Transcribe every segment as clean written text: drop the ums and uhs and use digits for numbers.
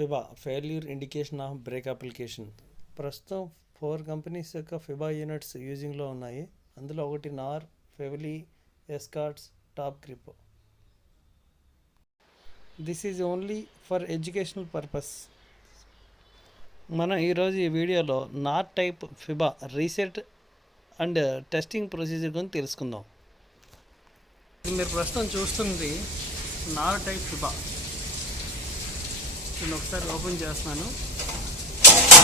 FIBA failure indication of break application. ప్రస్తుతం 4 companies యొక్క FIBA units యూజింగ్లో ఉన్నాయి. అందులో ఒకటి Knorr, Faiveley, Escorts, top grip. This is only for educational purpose. మనం ఈరోజు ఈ వీడియోలో నార్ టైప్ ఫిబా రీసెట్ అండ్ టెస్టింగ్ ప్రొసీజర్ గురించి తెలుసుకుందాం. మీరు ప్రస్తుతం చూస్తుంది నార్ టైప్ ఫిబా. నేను ఒకసారి ఓపెన్ చేస్తున్నాను.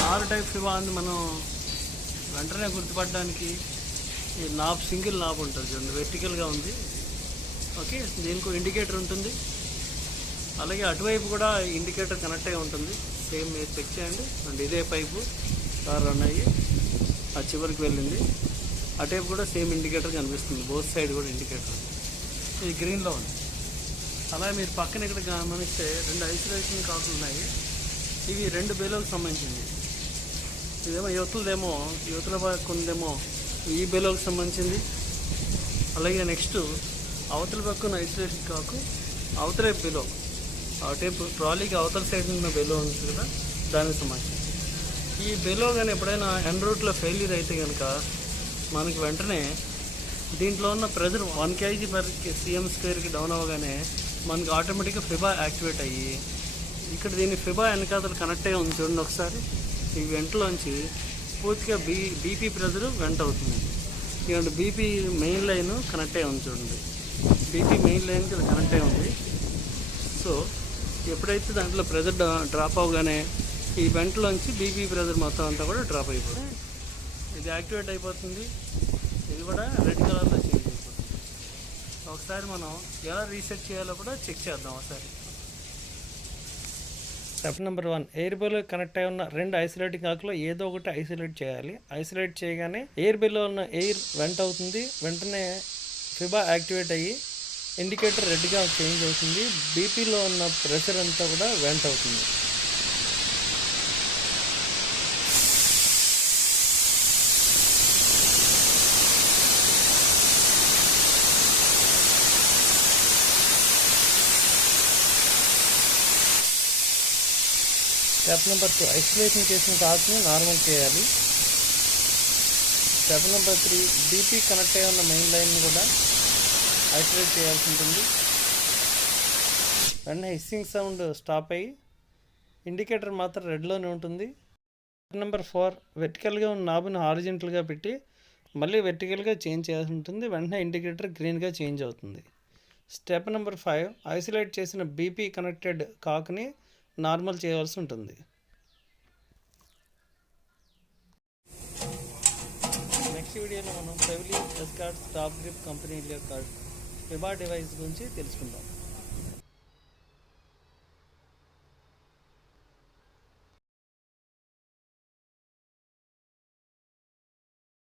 నార్ టైప్ ఫిబా అని మనం వెంటనే గుర్తుపడడానికి ఈ నాబ్ సింగిల్ నాబ్ ఉంటుంది చూడండి, వెర్టికల్గా ఉంది. ఓకే, దీనికి ఇండికేటర్ ఉంటుంది. అలాగే అటువైపు కూడా ఇండికేటర్ కనెక్ట్ అయి ఉంటుంది. సేమ్ మీరు చెక్ చేయండి. అండ్ ఇదే పైపు కార్ రన్ అయ్యి ఆ చివరికి వెళ్ళింది. అటువైపు కూడా సేమ్ ఇండికేటర్ కనిపిస్తుంది. బోత్ సైడ్ కూడా ఇండికేటర్ ఇది గ్రీన్లో ఉంది. అలాగే మీరు పక్కన ఇక్కడ గమనిస్తే 2 ఐసోలేషన్ కాకులు ఉన్నాయి. ఇవి 2 బేలోకి సంబంధించింది. ఇదేమో యువతల పక్కుందేమో ఈ బేలోకి సంబంధించింది. అలాగే నెక్స్ట్ అవతల పక్కన ఐసోలేషన్ కాకు అవతల బేలో టైప్ ట్రాలీకి అవతల సైడ్ ఉన్న బేలో ఉంది కదా, దానికి సంబంధించింది. ఈ బేలో కానీ ఎప్పుడైనా ఎన్ రూట్లో ఫెయిల్యూర్ అయితే కనుక మనకి వెంటనే దీంట్లో ఉన్న ప్రెజర్ 1 kg/cm²కి డౌన్ అవ్వగానే మనకి ఆటోమేటిక్గా ఫిబా యాక్టివేట్ అయ్యి ఇక్కడ దీన్ని ఫిబా వెనకాతలు కనెక్ట్ అయ్యి ఉంది చూడండి. ఒకసారి ఈ వెంటలోంచి పూర్తిగా బీపీ ప్రెజర్ వెంట అవుతుంది. ఇలాంటి బీపీ మెయిన్ లైన్ కనెక్ట్ అయ్యి ఉంది చూడండి. బీపీ మెయిన్ లైన్కి అది కనెక్ట్ అయ్యి ఉంది. సో ఎప్పుడైతే దాంట్లో ప్రెజర్ డ్రాప్ అవగానే ఈ వెంటలోంచి బీపీ ప్రెజర్ మొత్తం అంతా కూడా డ్రాప్ అయిపోతుంది. ఇది యాక్టివేట్ అయిపోతుంది. ఇది కూడా రెడ్ కలర్లో చేంజ్ అయిపోతుంది. ఒకసారి మనం ఎలా రీసెట్ చేయాలో కూడా చెక్ చేద్దాం ఒకసారి. Step number 1, air below connect అయి ఉన్న 2 ఐసోలేటింగ్ కాకులో ఏదో ఒకటి ఐసోలేట్ చేయాలి. ఐసోలేట్ చేయగానే ఎయిర్ బెలో ఉన్న ఎయిర్ వెంట అవుతుంది. వెంటనే ఫిబా యాక్టివేట్ అయ్యి ఇండికేటర్ రెడ్గా చేంజ్ అవుతుంది. బీపీలో ఉన్న ప్రెషర్ అంతా కూడా వెంట అవుతుంది. స్టెప్ నెంబర్ 2, ఐసోలేషన్ చేసిన కాకుని నార్మల్ చేయాలి. స్టెప్ నెంబర్ 3, బీపీ కనెక్ట్ అయి ఉన్న మెయిన్ లైన్ని కూడా ఐసోలేట్ చేయాల్సి ఉంటుంది. వెంటనే హిస్సింగ్ సౌండ్ స్టాప్ అయ్యి ఇండికేటర్ మాత్రం రెడ్లోనే ఉంటుంది. స్టెప్ నెంబర్ 4, వెర్టికల్గా ఉన్న నాబ్ని హారిజెంటల్గా పెట్టి మళ్ళీ వెర్టికల్గా చేంజ్ చేయాల్సి ఉంటుంది. వెంటనే ఇండికేటర్ గ్రీన్గా చేంజ్ అవుతుంది. స్టెప్ నెంబర్ 5, ఐసోలేట్ చేసిన బీపీ కనెక్టెడ్ కాక్ని నార్మల్ చేయవలసి ఉంటుంది. నెక్స్ట్ వీడియోలో మనం ఫెవిలీ, ఎస్కార్ట్స్, టాప్ గ్రిప్ కంపెనీల యొక్క ఫిబా డివైస్ గురించి తెలుసుకుందాం.